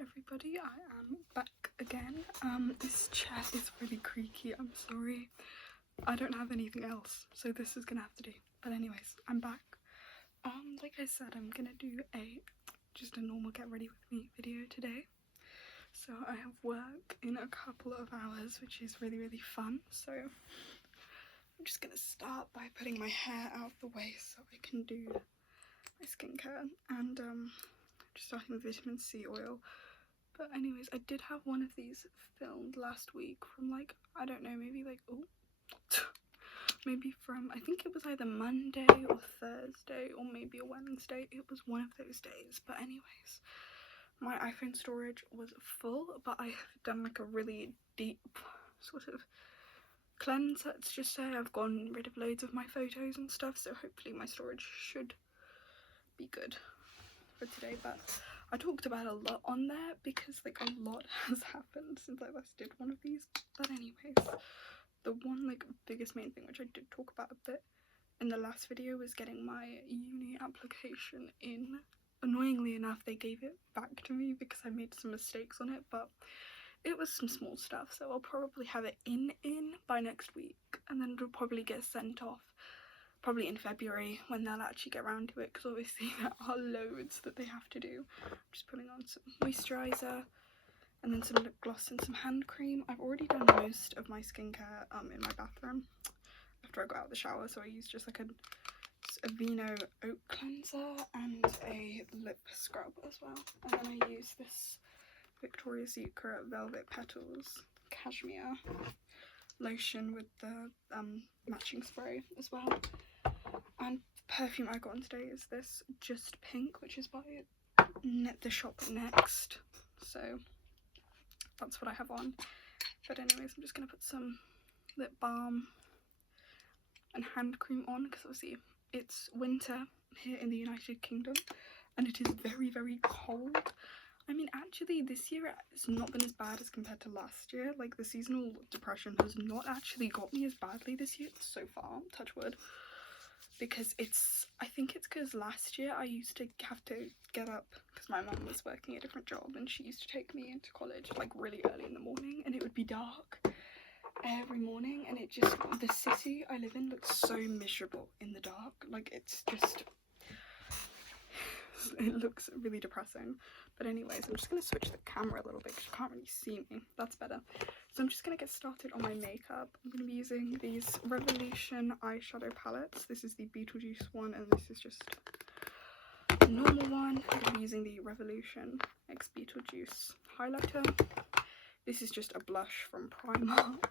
everybody, I am back again. This chair is really creaky, I'm sorry. I don't have anything else, so this is gonna have to do. But anyways, I'm back. Like I said, I'm gonna do just a normal get ready with me video today. So I have work in a couple of hours, which is really fun. So I'm just gonna start by putting my hair out of the way so I can do my skincare, and just starting with vitamin C oil. But anyways, I did have one of these filmed last week from like, I don't know, maybe like, maybe from, I think it was either Monday or Thursday or maybe a Wednesday. It was one of those days. But anyways, my iPhone storage was full, but I have done like a really deep sort of cleanse, let's just say. I've gotten rid of loads of my photos and stuff, so hopefully my storage should be good for today. But I talked about a lot on there because like a lot has happened since I last did one of these. But anyways, the one like biggest main thing which I did talk about a bit in the last video was getting my uni application in. Annoyingly enough, they gave it back to me because I made some mistakes on it, but it was some small stuff, so I'll probably have it in by next week, and then it'll probably get sent off probably in February when they'll actually get around to it, because obviously there are loads that they have to do. I'm just putting on some moisturiser and then some lip gloss and some hand cream. I've already done most of my skincare in my bathroom after I got out of the shower, so I used just like a Vino oat cleanser and a lip scrub as well, and then I use this Victoria's Secret Velvet Petals cashmere lotion with the matching spray as well. And the perfume I got on today is this Just Pink, which is by the shop Next, so that's what I have on. But anyways, I'm just gonna put some lip balm and hand cream on, because obviously it's winter here in the United Kingdom and it is very cold. I mean, actually this year it's not been as bad as compared to last year. Like, the seasonal depression has not actually got me as badly this year so far, touch wood, because I think it's because last year I used to have to get up because my mum was working a different job and she used to take me into college like really early in the morning, and it would be dark every morning, and it just, the city I live in looks so miserable in the dark. Like, it's just, it looks really depressing. But anyways, I'm just going to switch the camera a little bit because you can't really see me. That's better. So I'm just going to get started on my makeup. I'm going to be using these Revolution eyeshadow palettes. This is the Beetlejuice one, and this is just a normal one. I'm going to be using the Revolution X Beetlejuice highlighter. This is just a blush from Primark.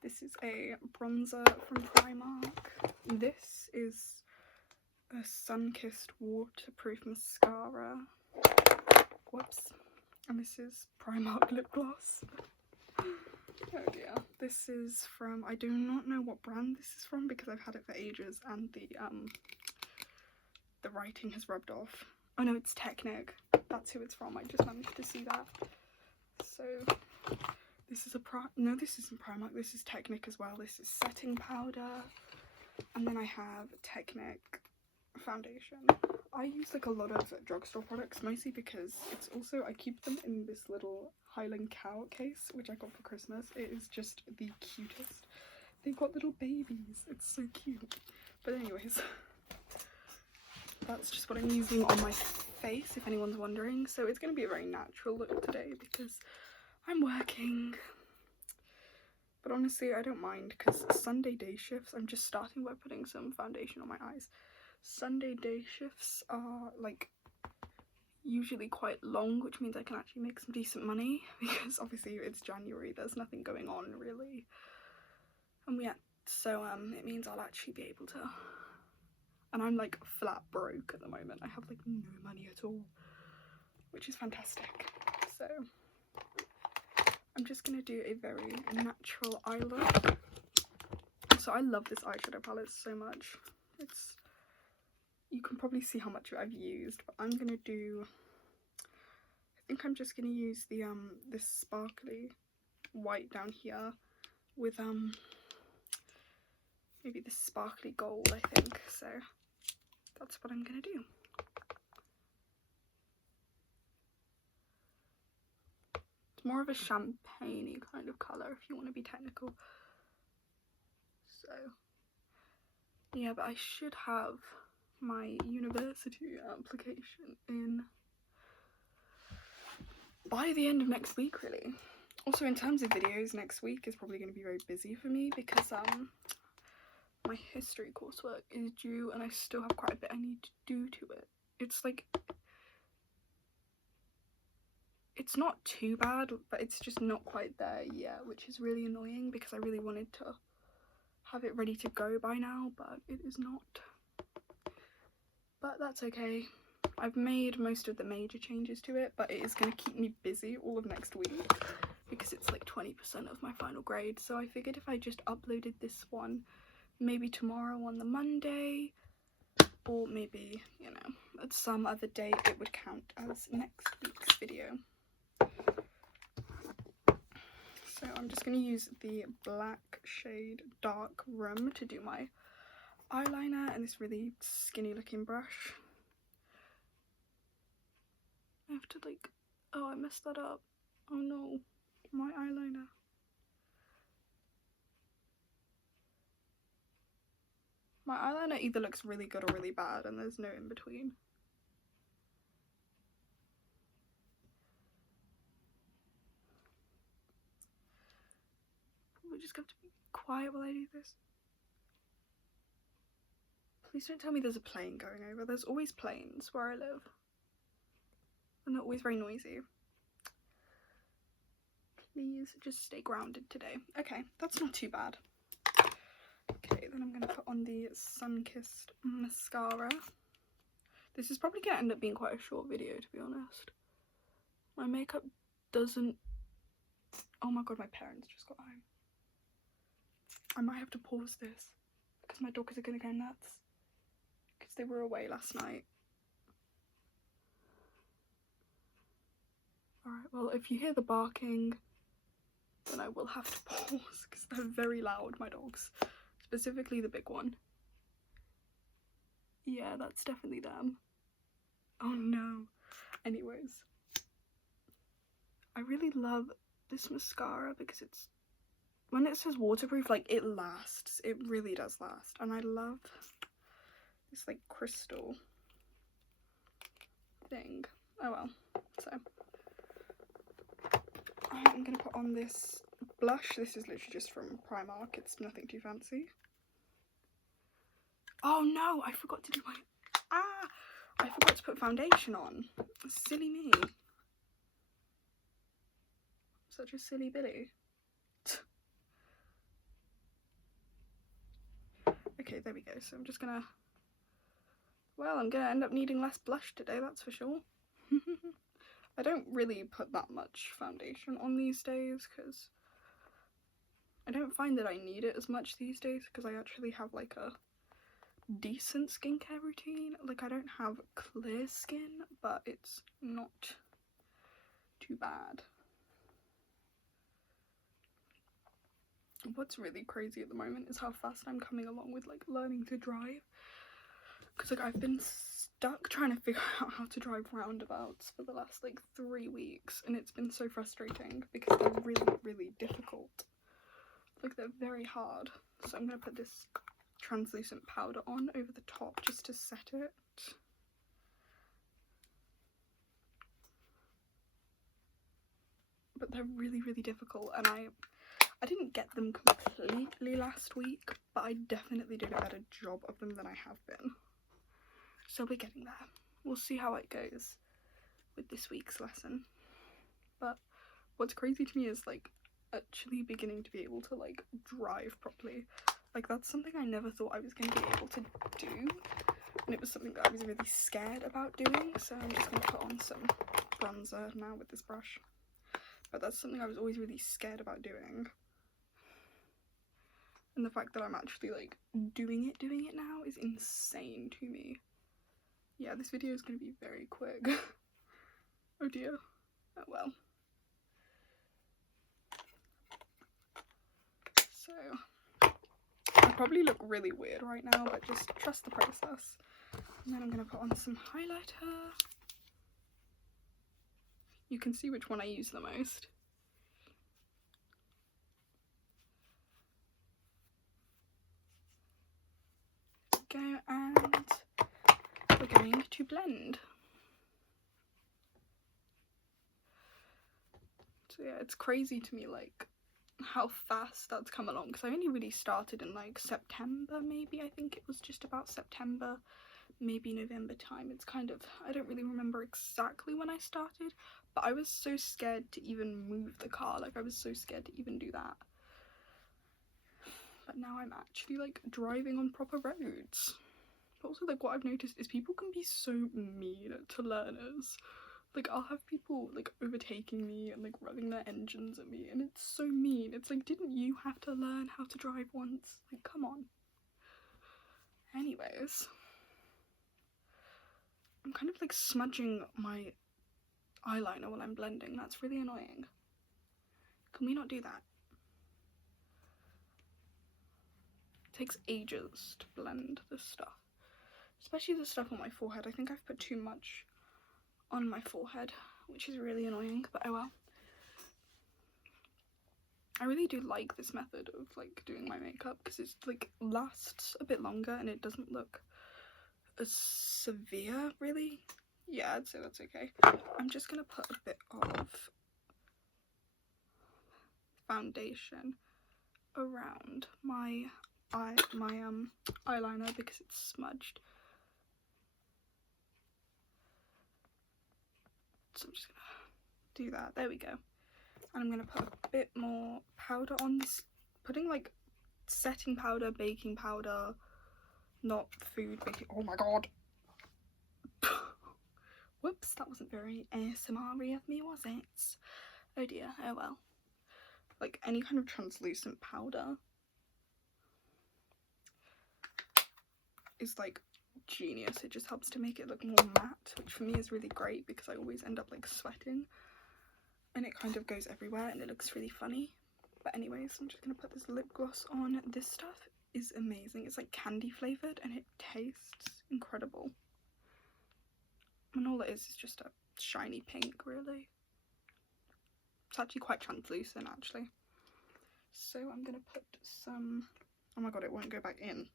This is a bronzer from Primark. This is a sun-kissed waterproof mascara. Whoops. And this is Primark lip gloss. Oh dear. This is from, I do not know what brand this is from because I've had it for ages and the writing has rubbed off. Oh no, it's Technic. That's who it's from. I just managed to see that. So this is no, this isn't Primark, this is Technic as well. This is setting powder, and then I have Technic foundation. I use like a lot of drugstore products, mostly because it's also, I keep them in this little Highland cow case which I got for Christmas. It is just the cutest. They've got little babies, it's so cute. But anyways, that's just what I'm using on my face, if anyone's wondering. So it's going to be a very natural look today because I'm working, but honestly I don't mind because Sunday day shifts, I'm just starting by putting some foundation on my eyes. Sunday day shifts are like usually quite long, which means I can actually make some decent money because obviously it's January, there's nothing going on really, and so it means I'll actually be able to, and I'm like flat broke at the moment. I have like no money at all, which is fantastic. So I'm just going to do a very natural eye look. So I love this eyeshadow palette so much. You can probably see how much I've used, but I'm going to do, I think I'm just going to use the this sparkly white down here with maybe this sparkly gold, I think. So that's what I'm going to do. It's more of a champagne-y kind of colour if you want to be technical. So yeah, but I should have my university application in by the end of next week, really. Also, in terms of videos, next week is probably going to be very busy for me because my history coursework is due and I still have quite a bit I need to do to it. It's like, it's not too bad, but it's just not quite there yet, which is really annoying because I really wanted to have it ready to go by now, but it is not. But that's okay. I've made most of the major changes to it, but it is going to keep me busy all of next week because it's like 20% of my final grade. So I figured if I just uploaded this one maybe tomorrow on the Monday, or maybe, you know, at some other day, it would count as next week's video. So I'm just going to use the black shade Dark Room to do my eyeliner and this really skinny looking brush. I have to like, oh, I messed that up. Oh no, my eyeliner. My eyeliner either looks really good or really bad and there's no in between. We just have to be quiet while I do this. Please don't tell me there's a plane going over. There's always planes where I live. And they're always very noisy. Please just stay grounded today. Okay, that's not too bad. Okay, then I'm going to put on the Sun-Kissed mascara. This is probably going to end up being quite a short video, to be honest. My makeup doesn't... Oh my god, my parents just got home. I might have to pause this because my dogs are going to go nuts because they were away last night. Alright, well, if you hear the barking, then I will have to pause because they're very loud, my dogs. Specifically the big one. Yeah, that's definitely them. Oh no. Anyways. I really love this mascara because it's... When it says waterproof, like, it lasts. It really does last. And I love this, like, crystal thing. Oh well. So... I'm going to put on this blush. This is literally just from Primark. It's nothing too fancy. Oh no, I forgot to do my... I forgot to put foundation on. Silly me. Such a silly Billy. Okay, there we go. So I'm just going to... Well, I'm going to end up needing less blush today, that's for sure. I don't really put that much foundation on these days because I don't find that I need it as much these days because I actually have like a decent skincare routine. Like, I don't have clear skin, but it's not too bad. What's really crazy at the moment is how fast I'm coming along with like learning to drive, because like I've been stuck trying to figure out how to drive roundabouts for the last like 3 weeks, and it's been so frustrating because they're really difficult. Like, they're very hard. So I'm going to put this translucent powder on over the top just to set it. But they're really difficult, and I didn't get them completely last week, but I definitely did a better job of them than I have been. So we're getting there. We'll see how it goes with this week's lesson. But what's crazy to me is like actually beginning to be able to like drive properly. Like, that's something I never thought I was going to be able to do, and it was something that I was really scared about doing. So I'm just going to put on some bronzer now with this brush. But that's something I was always really scared about doing. And the fact that I'm actually like doing it now is insane to me. Yeah, this video is going to be very quick. Oh dear. Oh well. So, I probably look really weird right now, but just trust the process. And then I'm going to put on some highlighter. You can see which one I use the most. and we're going to blend. So yeah, it's crazy to me like how fast that's come along, because I only really started in like September, maybe. I think it was just about September, maybe November time. It's kind of, I don't really remember exactly when I started, but I was so scared to even move the car. Like, I was so scared to even do that. But now I'm actually like driving on proper roads. But also, like, what I've noticed is people can be so mean to learners. Like, I'll have people like overtaking me and like revving their engines at me, and it's so mean. It's like, didn't you have to learn how to drive once? Like, come on. Anyways, I'm kind of like smudging my eyeliner while I'm blending. That's really annoying. Can we not do that? It takes ages to blend this stuff, especially the stuff on my forehead. I think I've put too much on my forehead, which is really annoying, but oh well. I really do like this method of like doing my makeup because it's like lasts a bit longer and it doesn't look as severe, really. Yeah, I'd say that's okay. I'm just gonna put a bit of foundation around my eyeliner because it's smudged. So I'm just gonna do that. There we go. And I'm gonna put a bit more powder on this, putting like setting powder, baking powder, not food baking. Oh my god. Whoops, that wasn't very ASMR-y of me, was it? Oh dear, oh well. Like any kind of translucent powder is like genius. It just helps to make it look more matte, which for me is really great because I always end up like sweating and it kind of goes everywhere and it looks really funny. But anyways, I'm just gonna put this lip gloss on. This stuff is amazing. It's like candy flavored and it tastes incredible. And all it is just a shiny pink, really. It's actually quite translucent, actually. So I'm gonna put some, oh my god, it won't go back in.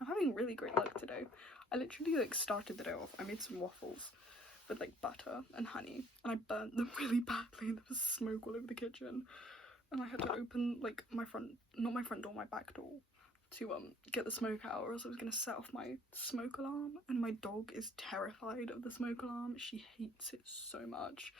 I'm having really great luck today. I literally like started the day off. I made some waffles with like butter and honey and I burnt them really badly and there was smoke all over the kitchen. And I had to open like my front, not my front door, my back door to get the smoke out, or else I was gonna set off my smoke alarm. And my dog is terrified of the smoke alarm. She hates it so much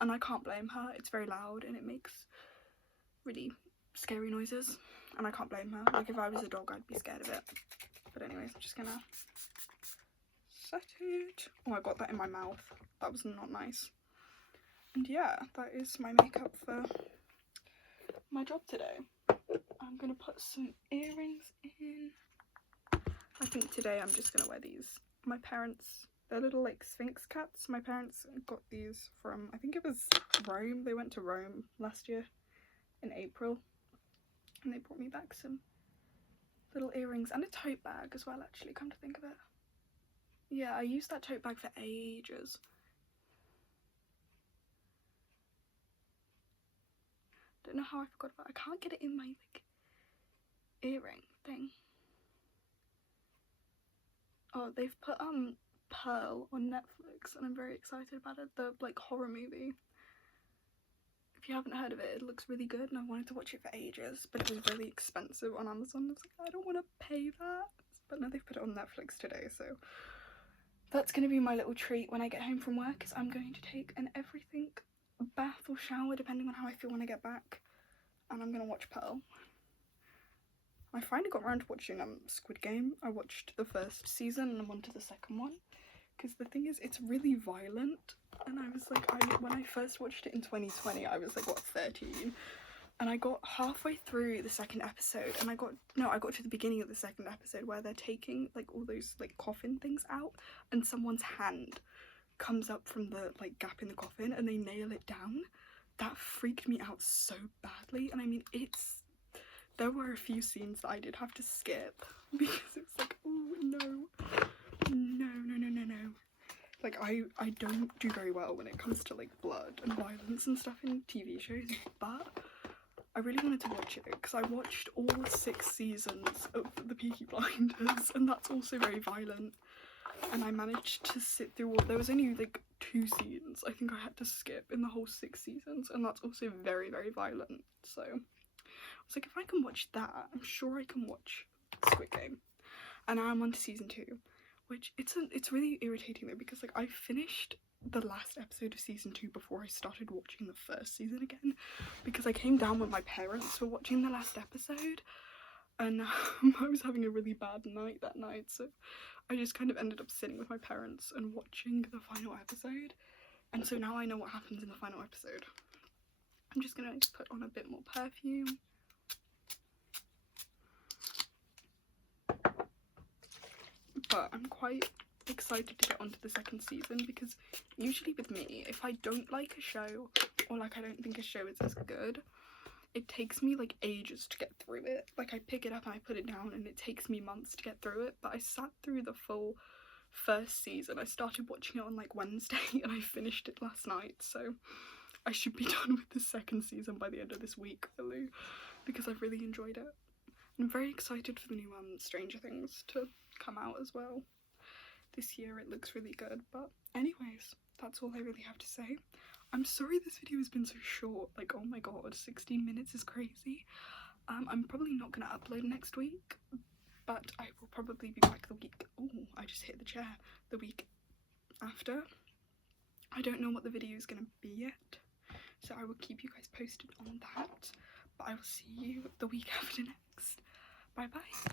and I can't blame her. It's very loud and it makes really scary noises and I can't blame her. Like if I was a dog I'd be scared of it. But anyways, I'm just gonna set it. Oh, I got that in my mouth. That was not nice. And yeah, that is my makeup for my job today. I'm gonna put some earrings in. I think today I'm just gonna wear these. My parents, they're little like Sphinx cats. My parents got these from, I think it was Rome. They went to Rome last year in April and they brought me back some little earrings and a tote bag as well, actually, come to think of it. Yeah, I used that tote bag for ages. Don't know how I forgot about it. I can't get it in my like earring thing. Oh, they've put Pearl on Netflix and I'm very excited about it. The like horror movie. If you haven't heard of it, it looks really good and I wanted to watch it for ages, but it was really expensive on Amazon. I was like, I don't want to pay that. But now they've put it on Netflix today, so that's going to be my little treat when I get home from work, is I'm going to take an everything bath or shower depending on how I feel when I get back, and I'm going to watch Pearl. I finally got around to watching Squid Game. I watched the first season and I'm on to the second one, because the thing is it's really violent, and I was like, when I first watched it in 2020 I was like, what, 13, and I got halfway through the second episode and I got to the beginning of the second episode where they're taking like all those like coffin things out and someone's hand comes up from the like gap in the coffin and they nail it down. That freaked me out so badly, and I mean there were a few scenes that I did have to skip because it was like, oh no. Like I don't do very well when it comes to like blood and violence and stuff in TV shows, but I really wanted to watch it because I watched all 6 seasons of The Peaky Blinders, and that's also very violent. And I managed to sit through all. There was only like 2 scenes I think I had to skip in the whole 6 seasons, and that's also very, very violent. So I was like, if I can watch that, I'm sure I can watch Squid Game. And now I'm on to season 2, which it's really irritating though, because like I finished the last episode of season 2 before I started watching the first season again, because I came down with my parents for watching the last episode, and I was having a really bad night that night, so I just kind of ended up sitting with my parents and watching the final episode. And so now I know what happens in the final episode. I'm just gonna put on a bit more perfume. But I'm quite excited to get onto the second season, because usually with me, if I don't like a show, or like I don't think a show is as good, it takes me like ages to get through it. Like I pick it up and I put it down and it takes me months to get through it. But I sat through the full first season. I started watching it on like Wednesday and I finished it last night, so I should be done with the second season by the end of this week, really, because I've really enjoyed it. I'm very excited for the new Stranger Things to come out as well this year. It looks really good. But anyways, that's all I really have to say. I'm sorry this video has been so short. Like, oh my god, 16 minutes is crazy. I'm probably not gonna upload next week, but I will probably be back the week. Oh, I just hit the chair. The week after. I don't know what the video is gonna be yet, so I will keep you guys posted on that. But I will see you the week after next. Bye bye.